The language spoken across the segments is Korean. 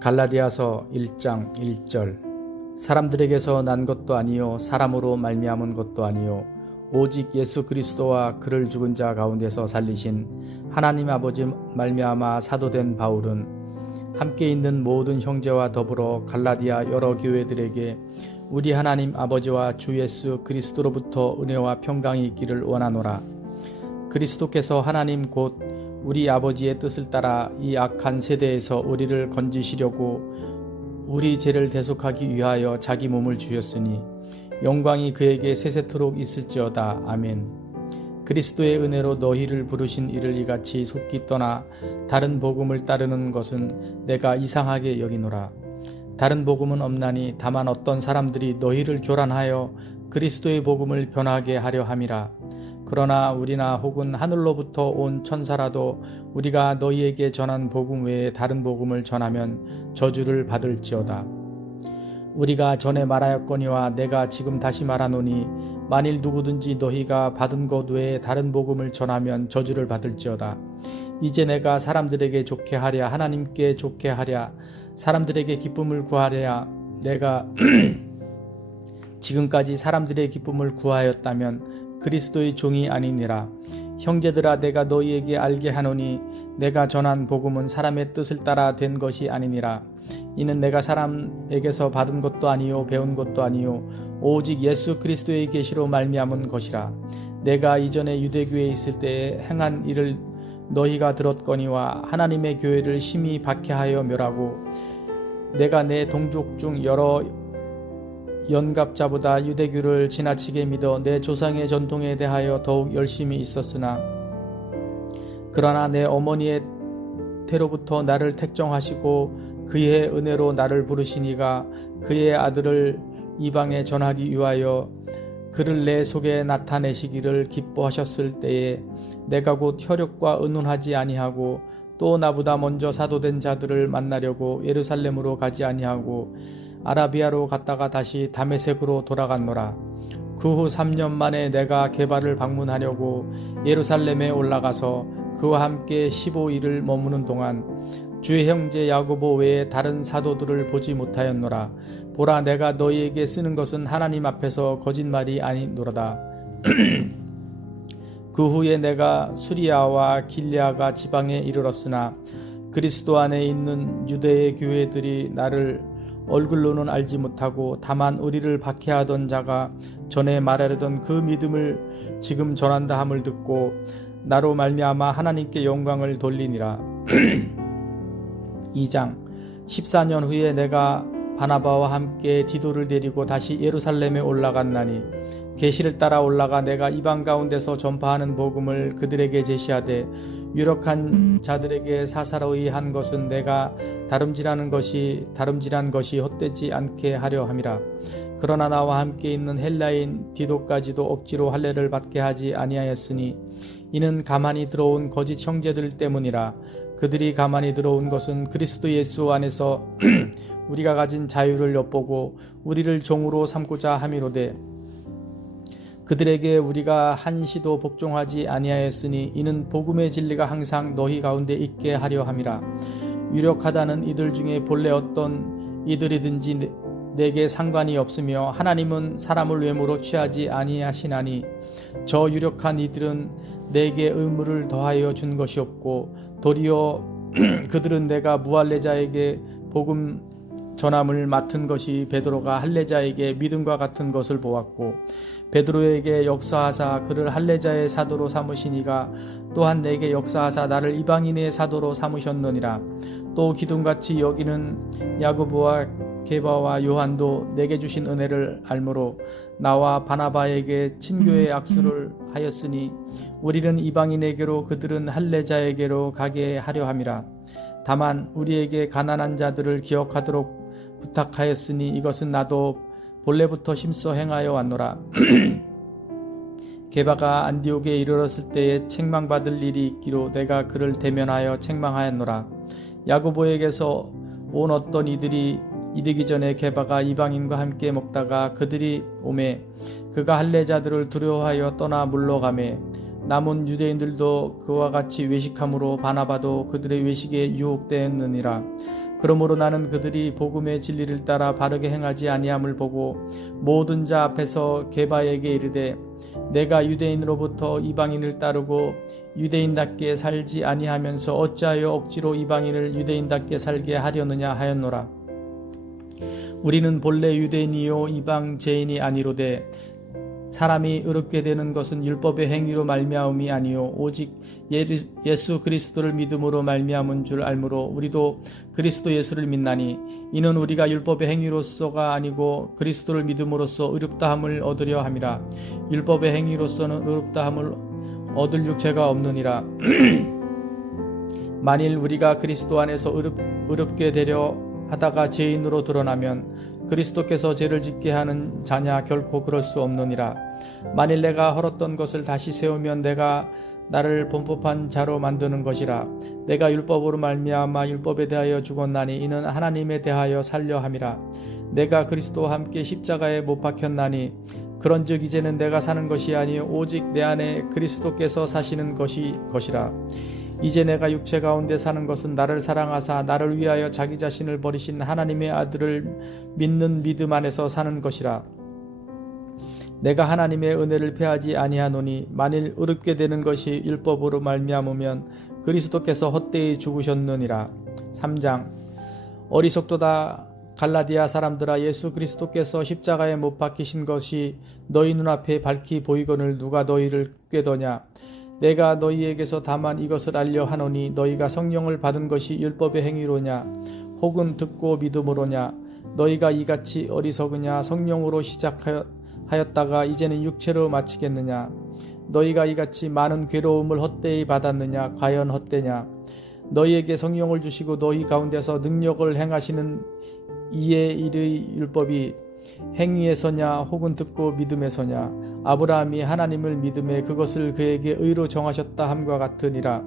갈라디아서 1장 1절 사람들에게서 난 것도 아니요 사람으로 말미암은 것도 아니요 오직 예수 그리스도와 그를 죽은 자 가운데서 살리신 하나님 아버지 말미암아 사도된 바울은 함께 있는 모든 형제와 더불어 갈라디아 여러 교회들에게 우리 하나님 아버지와 주 예수 그리스도로부터 은혜와 평강이 있기를 원하노라. 그리스도께서 하나님 곧 우리 아버지의 뜻을 따라 이 악한 세대에서 우리를 건지시려고 우리 죄를 대속하기 위하여 자기 몸을 주셨으니 영광이 그에게 세세토록 있을지어다. 아멘. 그리스도의 은혜로 너희를 부르신 이를 이같이 속기 떠나 다른 복음을 따르는 것은 내가 이상하게 여기노라. 다른 복음은 없나니 다만 어떤 사람들이 너희를 교란하여 그리스도의 복음을 변하게 하려 함이라. 그러나 우리나 혹은 하늘로부터 온 천사라도 우리가 너희에게 전한 복음 외에 다른 복음을 전하면 저주를 받을지어다. 우리가 전에 말하였거니와 내가 지금 다시 말하노니 만일 누구든지 너희가 받은 것 외에 다른 복음을 전하면 저주를 받을지어다. 이제 내가 사람들에게 좋게 하랴 하나님께 좋게 하랴 사람들에게 기쁨을 구하랴 내가 지금까지 사람들의 기쁨을 구하였다면 그리스도의 종이 아니니라. 형제들아 내가 너희에게 알게 하노니 내가 전한 복음은 사람의 뜻을 따라 된 것이 아니니라. 이는 내가 사람에게서 받은 것도 아니요 배운 것도 아니요 오직 예수 그리스도의 계시로 말미암은 것이라. 내가 이전에 유대교에 있을 때에 행한 일을 너희가 들었거니와 하나님의 교회를 심히 박해하여 멸하고 내가 내 동족 중 여러 연갑자보다 유대교를 지나치게 믿어 내 조상의 전통에 대하여 더욱 열심히 있었으나 그러나 내 어머니의 태로부터 나를 택정하시고 그의 은혜로 나를 부르시니가 그의 아들을 이방에 전하기 위하여 그를 내 속에 나타내시기를 기뻐하셨을 때에 내가 곧 혈육과 의논하지 아니하고 또 나보다 먼저 사도된 자들을 만나려고 예루살렘으로 가지 아니하고 아라비아로 갔다가 다시 다메섹으로 돌아갔노라. 그 후 3년 만에 내가 게바를 방문하려고 예루살렘에 올라가서 그와 함께 15일을 머무는 동안 주의 형제 야고보 외에 다른 사도들을 보지 못하였노라. 보라 내가 너희에게 쓰는 것은 하나님 앞에서 거짓말이 아니노라다. 그 후에 내가 수리아와 길리아가 지방에 이르렀으나 그리스도 안에 있는 유대의 교회들이 나를 얼굴로는 알지 못하고 다만 우리를 박해하던 자가 전에 말하려던 그 믿음을 지금 전한다 함을 듣고 나로 말미암아 하나님께 영광을 돌리니라. 2장 14년 후에 내가 바나바와 함께 디도를 데리고 다시 예루살렘에 올라갔나니 계시를 따라 올라가 내가 이방 가운데서 전파하는 복음을 그들에게 제시하되 유력한 자들에게 사사로이 한 것은 내가 다름질한 것이 헛되지 않게 하려 함이라. 그러나 나와 함께 있는 헬라인 디도까지도 억지로 할례를 받게 하지 아니하였으니 이는 가만히 들어온 거짓 형제들 때문이라. 그들이 가만히 들어온 것은 그리스도 예수 안에서 우리가 가진 자유를 엿보고 우리를 종으로 삼고자 함이로되 그들에게 우리가 한시도 복종하지 아니하였으니 이는 복음의 진리가 항상 너희 가운데 있게 하려 함이라. 유력하다는 이들 중에 본래 어떤 이들이든지 내게 상관이 없으며 하나님은 사람을 외모로 취하지 아니하시나니 저 유력한 이들은 내게 의무를 더하여 준 것이 없고 도리어 그들은 내가 무할례자에게 복음 전함을 맡은 것이 베드로가 할례자에게 믿음과 같은 것을 보았고 베드로에게 역사하사 그를 할례자의 사도로 삼으시니가 또한 내게 역사하사 나를 이방인의 사도로 삼으셨느니라. 또 기둥같이 여기는 야고보와 게바와 요한도 내게 주신 은혜를 알므로 나와 바나바에게 친교의 악수를 하였으니 우리는 이방인에게로 그들은 할례자에게로 가게 하려 함이라. 다만 우리에게 가난한 자들을 기억하도록 부탁하였으니 이것은 나도 본래부터 힘써 행하여 왔노라. 게바가 안디옥에 이르렀을 때에 책망받을 일이 있기로 내가 그를 대면하여 책망하였노라. 야고보에게서 온 어떤 이들이 이르기 전에 게바가 이방인과 함께 먹다가 그들이 오매 그가 할례자들을 두려워하여 떠나 물러가매 남은 유대인들도 그와 같이 외식함으로 바나바도 그들의 외식에 유혹되었느니라. 그러므로 나는 그들이 복음의 진리를 따라 바르게 행하지 아니함을 보고 모든 자 앞에서 게바에게 이르되 내가 유대인으로부터 이방인을 따르고 유대인답게 살지 아니하면서 어찌하여 억지로 이방인을 유대인답게 살게 하려느냐 하였노라. 우리는 본래 유대인이요 이방 죄인이 아니로되 사람이 의롭게 되는 것은 율법의 행위로 말미암음이 아니요 오직 예수 그리스도를 믿음으로 말미암은 줄 알므로 우리도 그리스도 예수를 믿나니 이는 우리가 율법의 행위로서가 아니고 그리스도를 믿음으로써 의롭다함을 얻으려 함이라. 율법의 행위로서는 의롭다함을 얻을 육체가 없느니라. 만일 우리가 그리스도 안에서 의롭게 되려 하다가 죄인으로 드러나면 그리스도께서 죄를 짓게 하는 자냐? 결코 그럴 수 없느니라. 만일 내가 헐었던 것을 다시 세우면 내가 나를 범법한 자로 만드는 것이라. 내가 율법으로 말미암아 율법에 대하여 죽었나니 이는 하나님에 대하여 살려 함이라. 내가 그리스도와 함께 십자가에 못 박혔나니 그런즉 이제는 내가 사는 것이 아니요 오직 내 안에 그리스도께서 사시는 것이라. 이제 내가 육체 가운데 사는 것은 나를 사랑하사 나를 위하여 자기 자신을 버리신 하나님의 아들을 믿는 믿음 안에서 사는 것이라. 내가 하나님의 은혜를 패하지 아니하노니 만일 의롭게 되는 것이 율법으로 말미암으면 그리스도께서 헛되이 죽으셨느니라. 3장. 어리석도다 갈라디아 사람들아, 예수 그리스도께서 십자가에 못 박히신 것이 너희 눈앞에 밝히 보이거늘 누가 너희를 꾀더냐? 내가 너희에게서 다만 이것을 알려 하노니 너희가 성령을 받은 것이 율법의 행위로냐 혹은 듣고 믿음으로냐? 너희가 이같이 어리석으냐? 성령으로 시작하였다가 이제는 육체로 마치겠느냐? 너희가 이같이 많은 괴로움을 헛되이 받았느냐? 과연 헛되냐? 너희에게 성령을 주시고 너희 가운데서 능력을 행하시는 이의 일의 율법이 행위에서냐 혹은 듣고 믿음에서냐? 아브라함이 하나님을 믿음에 그것을 그에게 의로 정하셨다 함과 같으니라.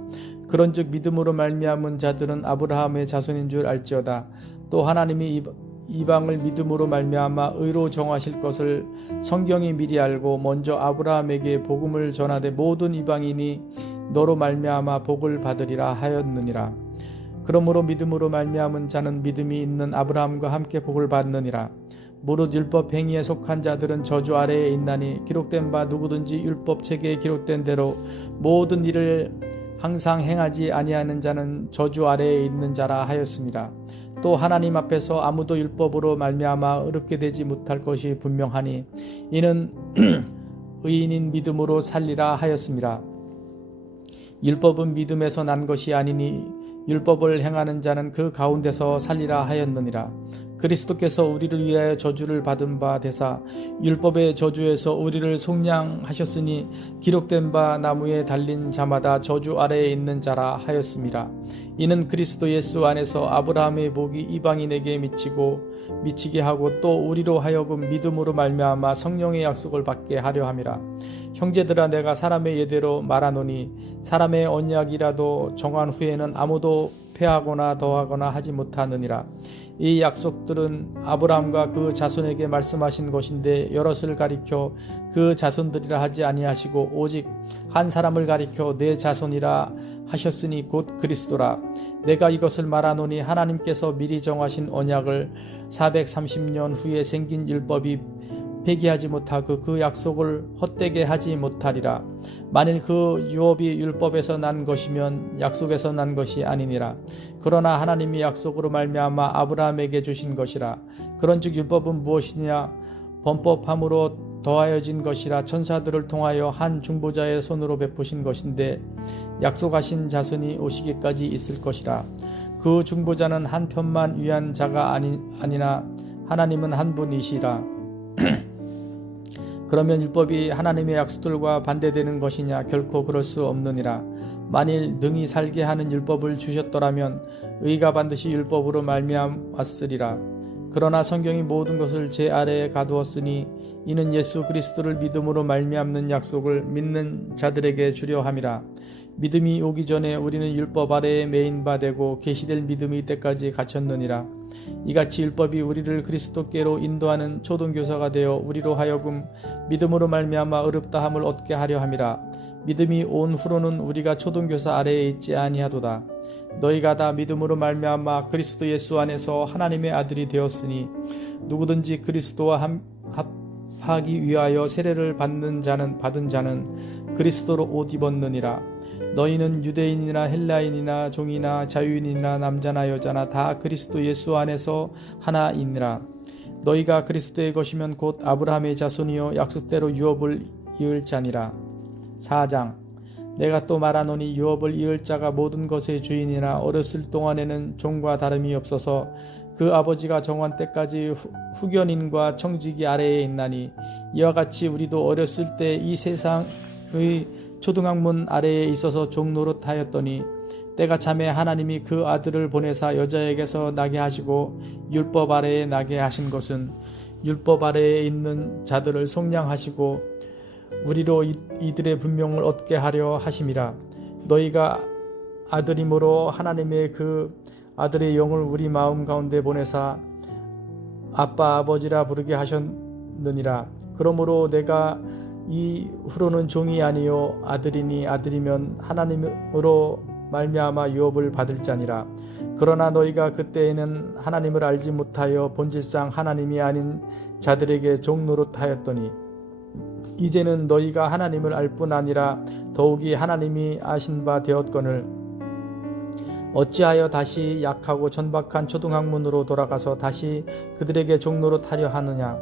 그런즉 믿음으로 말미암은 자들은 아브라함의 자손인 줄 알지어다. 또 하나님이 이방을 믿음으로 말미암아 의로 정하실 것을 성경이 미리 알고 먼저 아브라함에게 복음을 전하되 모든 이방인이 너로 말미암아 복을 받으리라 하였느니라. 그러므로 믿음으로 말미암은 자는 믿음이 있는 아브라함과 함께 복을 받느니라. 무릇 율법 행위에 속한 자들은 저주 아래에 있나니 기록된 바 누구든지 율법 책에 기록된 대로 모든 일을 항상 행하지 아니하는 자는 저주 아래에 있는 자라 하였습니다. 또 하나님 앞에서 아무도 율법으로 말미암아 의롭게 되지 못할 것이 분명하니 이는 의인인 믿음으로 살리라 하였습니다. 율법은 믿음에서 난 것이 아니니 율법을 행하는 자는 그 가운데서 살리라 하였느니라. 그리스도께서 우리를 위하여 저주를 받은 바 되사 율법의 저주에서 우리를 속량하셨으니 기록된 바 나무에 달린 자마다 저주 아래에 있는 자라 하였습니다. 이는 그리스도 예수 안에서 아브라함의 복이 이방인에게 미치게 하고 또 우리로 하여금 믿음으로 말미암아 성령의 약속을 받게 하려 함이라. 형제들아, 내가 사람의 예대로 말하노니 사람의 언약이라도 정한 후에는 아무도 폐하거나 더하거나 하지 못하느니라. 이 약속들은 아브라함과 그 자손에게 말씀하신 것인데 여럿을 가리켜 그 자손들이라 하지 아니하시고 오직 한 사람을 가리켜 내 자손이라 하셨으니 곧 그리스도라. 내가 이것을 말하노니 하나님께서 미리 정하신 언약을 430년 후에 생긴 율법이 폐기하지 못하고 그 약속을 헛되게 하지 못하리라. 만일 그 유업이 율법에서 난 것이면 약속에서 난 것이 아니니라. 그러나 하나님이 약속으로 말미암아 아브라함에게 주신 것이라. 그런즉 율법은 무엇이냐? 범법함으로 더하여진 것이라. 천사들을 통하여 한 중보자의 손으로 베푸신 것인데 약속하신 자손이 오시기까지 있을 것이라. 그 중보자는 한 편만 위한 자가 아니나 하나님은 한 분이시라. 그러면 율법이 하나님의 약속들과 반대되는 것이냐? 결코 그럴 수 없느니라. 만일 능히 살게 하는 율법을 주셨더라면 의가 반드시 율법으로 말미암았으리라. 그러나 성경이 모든 것을 제 아래에 가두었으니 이는 예수 그리스도를 믿음으로 말미암는 약속을 믿는 자들에게 주려 함이라. 믿음이 오기 전에 우리는 율법 아래에 매인 바 되고 계시될 믿음이 이때까지 갇혔느니라. 이같이 율법이 우리를 그리스도께로 인도하는 초등교사가 되어 우리로 하여금 믿음으로 말미암아 의롭다함을 얻게 하려 함이라. 믿음이 온 후로는 우리가 초등교사 아래에 있지 아니하도다. 너희가 다 믿음으로 말미암아 그리스도 예수 안에서 하나님의 아들이 되었으니 누구든지 그리스도와 합하기 위하여 세례를 받은 자는 그리스도로 옷 입었느니라. 너희는 유대인이나 헬라인이나 종이나 자유인이나 남자나 여자나 다 그리스도 예수 안에서 하나이니라. 너희가 그리스도의 것이면 곧 아브라함의 자손이요 약속대로 유업을 이을 자니라. 4장. 내가 또 말하노니 유업을 이을 자가 모든 것의 주인이나 어렸을 동안에는 종과 다름이 없어서 그 아버지가 정한 때까지 후견인과 청지기 아래에 있나니 이와 같이 우리도 어렸을 때 이 세상의 초등학문 아래에 있어서 종 노릇하였더니 때가 참에 하나님이 그 아들을 보내사 여자에게서 나게 하시고 율법 아래에 나게 하신 것은 율법 아래에 있는 자들을 속량하시고 우리로 이들의 분명을 얻게 하려 하심이라. 너희가 아들임으로 하나님의 그 아들의 영을 우리 마음 가운데 보내사 아빠 아버지라 부르게 하셨느니라. 그러므로 내가 이후로는 종이 아니요 아들이니 아들이면 하나님으로 말미암아 유업을 받을 자니라. 그러나 너희가 그때에는 하나님을 알지 못하여 본질상 하나님이 아닌 자들에게 종 노릇하였더니 이제는 너희가 하나님을 알 뿐 아니라 더욱이 하나님이 아신 바 되었거늘 어찌하여 다시 약하고 천박한 초등학문으로 돌아가서 다시 그들에게 종 노릇하려 하느냐.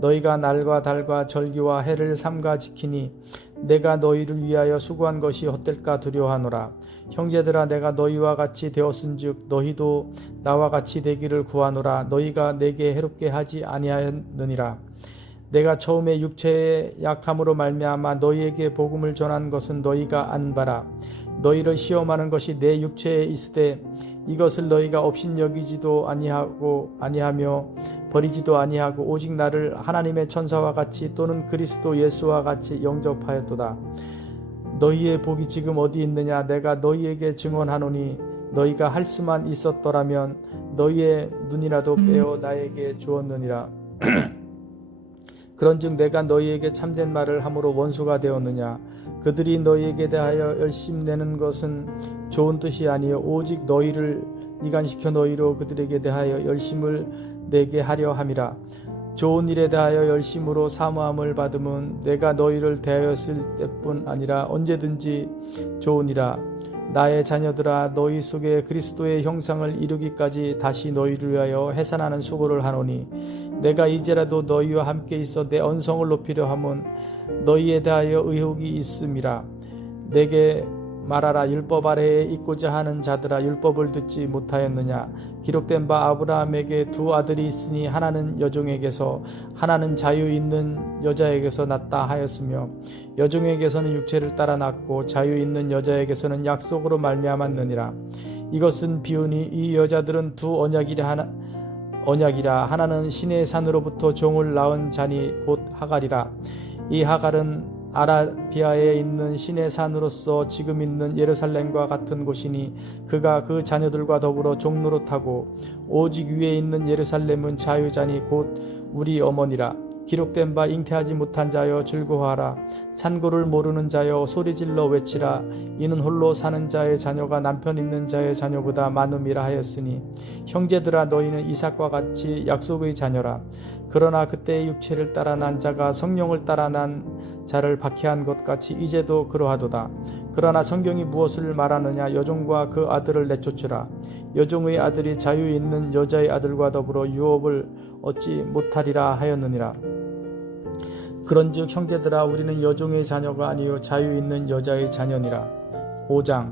너희가 날과 달과 절기와 해를 삼가 지키니 내가 너희를 위하여 수고한 것이 헛될까 두려워하노라. 형제들아, 내가 너희와 같이 되었은즉 너희도 나와 같이 되기를 구하노라. 너희가 내게 해롭게 하지 아니하였느니라. 내가 처음에 육체의 약함으로 말미암아 너희에게 복음을 전한 것은 너희가 안 바라. 너희를 시험하는 것이 내 육체에 있으되 이것을 너희가 업신여기지도 아니하며 버리지도 아니하고 오직 나를 하나님의 천사와 같이 또는 그리스도 예수와 같이 영접하였도다. 너희의 복이 지금 어디 있느냐. 내가 너희에게 증언하노니 너희가 할 수만 있었더라면 너희의 눈이라도 빼어 나에게 주었느니라. 그런즉 내가 너희에게 참된 말을 함으로 원수가 되었느냐. 그들이 너희에게 대하여 열심내는 것은 좋은 뜻이 아니요 오직 너희를 이간시켜 너희로 그들에게 대하여 열심을 내게 하려 함이라. 좋은 일에 대하여 열심으로 사모함을 받으면 내가 너희를 대하였을 때뿐 아니라 언제든지 좋으니라. 나의 자녀들아, 너희 속에 그리스도의 형상을 이루기까지 다시 너희를 위하여 해산하는 수고를 하노니 내가 이제라도 너희와 함께 있어 내 언성을 높이려 함은 너희에 대하여 의혹이 있음이라. 내게 말하라. 율법 아래에 있고자 하는 자들아, 율법을 듣지 못하였느냐. 기록된 바 아브라함에게 두 아들이 있으니 하나는 여종에게서 하나는 자유 있는 여자에게서 났다 하였으며 여종에게서는 육체를 따라 났고 자유 있는 여자에게서는 약속으로 말미암았느니라. 이것은 비유니 이 여자들은 두 언약이라. 하나는 신의 산으로부터 종을 낳은 자니 곧 하갈이라. 이 하갈은 아라비아에 있는 신의 산으로서 지금 있는 예루살렘과 같은 곳이니 그가 그 자녀들과 더불어 종노릇하고 오직 위에 있는 예루살렘은 자유자니 곧 우리 어머니라. 기록된 바 잉태하지 못한 자여 즐거워하라. 산고를 모르는 자여 소리질러 외치라. 이는 홀로 사는 자의 자녀가 남편 있는 자의 자녀보다 많음이라 하였으니 형제들아, 너희는 이삭과 같이 약속의 자녀라. 그러나 그때의 육체를 따라 난 자가 성령을 따라 난 자를 박해한 것 같이 이제도 그러하도다. 그러나 성경이 무엇을 말하느냐. 여종과 그 아들을 내쫓으라. 여종의 아들이 자유 있는 여자의 아들과 더불어 유업을 얻지 못하리라 하였느니라. 그런즉 형제들아, 우리는 여종의 자녀가 아니요 자유 있는 여자의 자녀니라. 5장.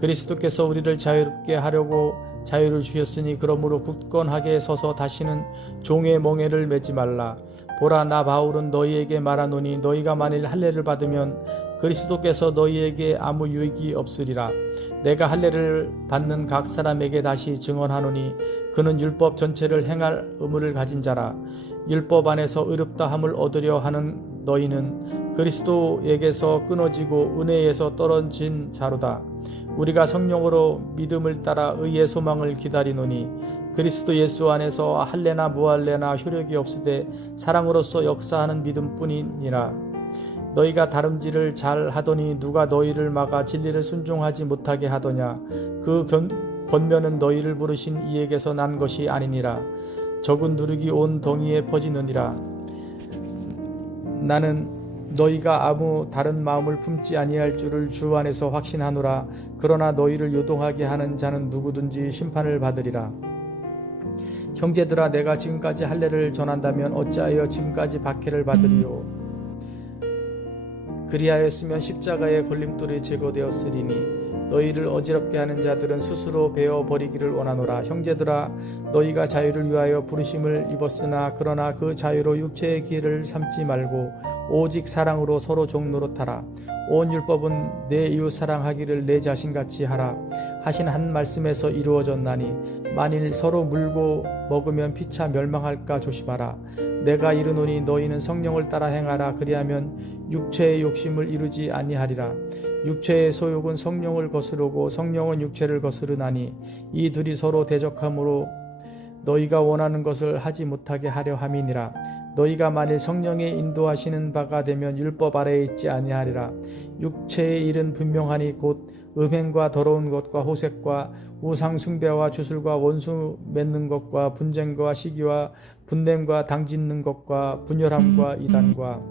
그리스도께서 우리를 자유롭게 하려고 자유를 주셨으니 그러므로 굳건하게 서서 다시는 종의 멍에를 매지 말라. 보라, 나 바울은 너희에게 말하노니 너희가 만일 할례를 받으면 그리스도께서 너희에게 아무 유익이 없으리라. 내가 할례를 받는 각 사람에게 다시 증언하노니 그는 율법 전체를 행할 의무를 가진 자라. 율법 안에서 의롭다 함을 얻으려 하는 너희는 그리스도에게서 끊어지고 은혜에서 떨어진 자로다. 우리가 성령으로 믿음을 따라 의의 소망을 기다리노니 그리스도 예수 안에서 할례나 무할례나 효력이 없으되 사랑으로서 역사하는 믿음뿐이니라. 너희가 다름질을 잘 하더니 누가 너희를 막아 진리를 순종하지 못하게 하더냐. 그 권면은 너희를 부르신 이에게서 난 것이 아니니라. 적은 누룩이 온 동이에 퍼지느니라. 나는 너희가 아무 다른 마음을 품지 아니할 줄을 주 안에서 확신하노라. 그러나 너희를 요동하게 하는 자는 누구든지 심판을 받으리라. 형제들아, 내가 지금까지 할례를 전한다면 어찌하여 지금까지 박해를 받으리요. 그리하였으면 십자가의 걸림돌이 제거되었으리니 너희를 어지럽게 하는 자들은 스스로 베어 버리기를 원하노라. 형제들아, 너희가 자유를 위하여 부르심을 입었으나 그러나 그 자유로 육체의 길을 삼지 말고 오직 사랑으로 서로 종노릇하라. 온 율법은 내 이웃 사랑하기를 내 자신같이 하라 하신 한 말씀에서 이루어졌나니 만일 서로 물고 먹으면 피차 멸망할까 조심하라. 내가 이르노니 너희는 성령을 따라 행하라. 그리하면 육체의 욕심을 이루지 아니하리라. 육체의 소욕은 성령을 거스르고 성령은 육체를 거스르나니 이 둘이 서로 대적하므로 너희가 원하는 것을 하지 못하게 하려 함이니라. 너희가 만일 성령의 인도하시는 바가 되면 율법 아래에 있지 아니하리라. 육체의 일은 분명하니 곧 음행과 더러운 것과 호색과 우상 숭배와 주술과 원수 맺는 것과 분쟁과 시기와 분냄과 당짓는 것과 분열함과 이단과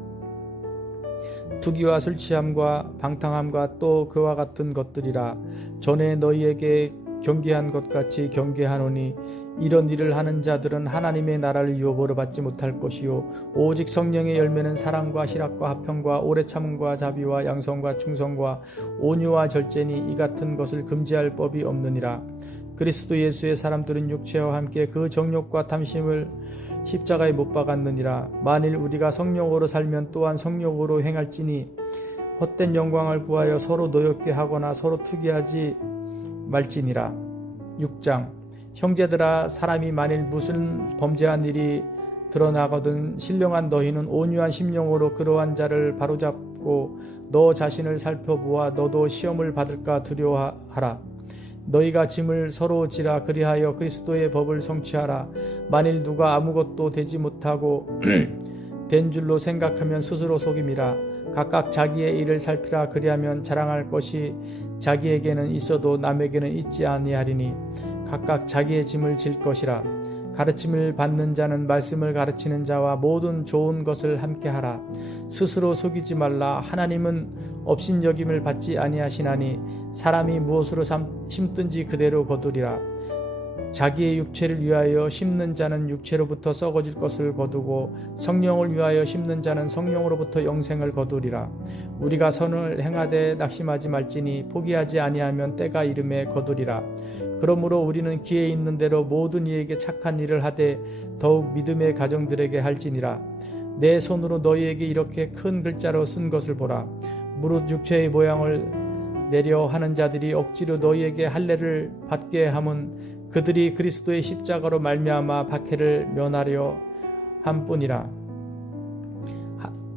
투기와 술 취함과 방탕함과 또 그와 같은 것들이라. 전에 너희에게 경계한 것 같이 경계하노니 이런 일을 하는 자들은 하나님의 나라를 유업으로 받지 못할 것이요 오직 성령의 열매는 사랑과 희락과 화평과 오래 참음과 자비와 양성과 충성과 온유와 절제니 이 같은 것을 금지할 법이 없느니라. 그리스도 예수의 사람들은 육체와 함께 그 정욕과 탐심을 십자가에 못 박았느니라. 만일 우리가 성령으로 살면 또한 성령으로 행할지니 헛된 영광을 구하여 서로 노엽게 하거나 서로 투기하지 말지니라. 6장. 형제들아, 사람이 만일 무슨 범죄한 일이 드러나거든 신령한 너희는 온유한 심령으로 그러한 자를 바로잡고 너 자신을 살펴보아 너도 시험을 받을까 두려워하라. 너희가 짐을 서로 지라. 그리하여 그리스도의 법을 성취하라. 만일 누가 아무것도 되지 못하고 된 줄로 생각하면 스스로 속임이라. 각각 자기의 일을 살피라. 그리하면 자랑할 것이 자기에게는 있어도 남에게는 있지 아니하리니 각각 자기의 짐을 질 것이라. 가르침을 받는 자는 말씀을 가르치는 자와 모든 좋은 것을 함께하라. 스스로 속이지 말라. 하나님은 업신여김을 받지 아니하시나니 사람이 무엇으로 심든지 그대로 거두리라. 자기의 육체를 위하여 심는 자는 육체로부터 썩어질 것을 거두고 성령을 위하여 심는 자는 성령으로부터 영생을 거두리라. 우리가 선을 행하되 낙심하지 말지니 포기하지 아니하면 때가 이름에 거두리라. 그러므로 우리는 기회 있는 대로 모든 이에게 착한 일을 하되 더욱 믿음의 가정들에게 할지니라. 내 손으로 너희에게 이렇게 큰 글자로 쓴 것을 보라. 무릇 육체의 모양을 내려 하는 자들이 억지로 너희에게 할례를 받게 함은 그들이 그리스도의 십자가로 말미암아 박해를 면하려 함뿐이라.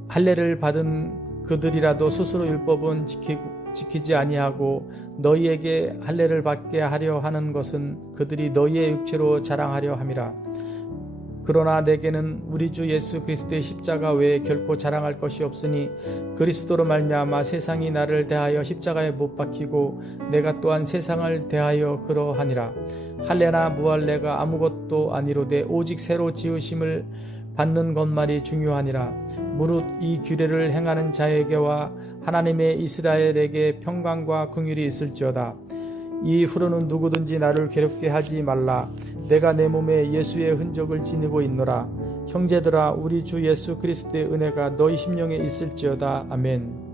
할례를 받은 그들이라도 스스로 율법은 지키지 아니하고 너희에게 할례를 받게 하려 하는 것은 그들이 너희의 육체로 자랑하려 함이라. 그러나 내게는 우리 주 예수 그리스도의 십자가 외에 결코 자랑할 것이 없으니 그리스도로 말미암아 세상이 나를 대하여 십자가에 못 박히고 내가 또한 세상을 대하여 그러하니라. 할례나 무할례가 아무것도 아니로되 오직 새로 지으심을 받는 것만이 중요하니라. 무릇 이 규례를 행하는 자에게와 하나님의 이스라엘에게 평강과 긍휼이 있을지어다. 이후로는 누구든지 나를 괴롭게 하지 말라. 내가 내 몸에 예수의 흔적을 지니고 있노라. 형제들아, 우리 주 예수 그리스도의 은혜가 너희 심령에 있을지어다. 아멘.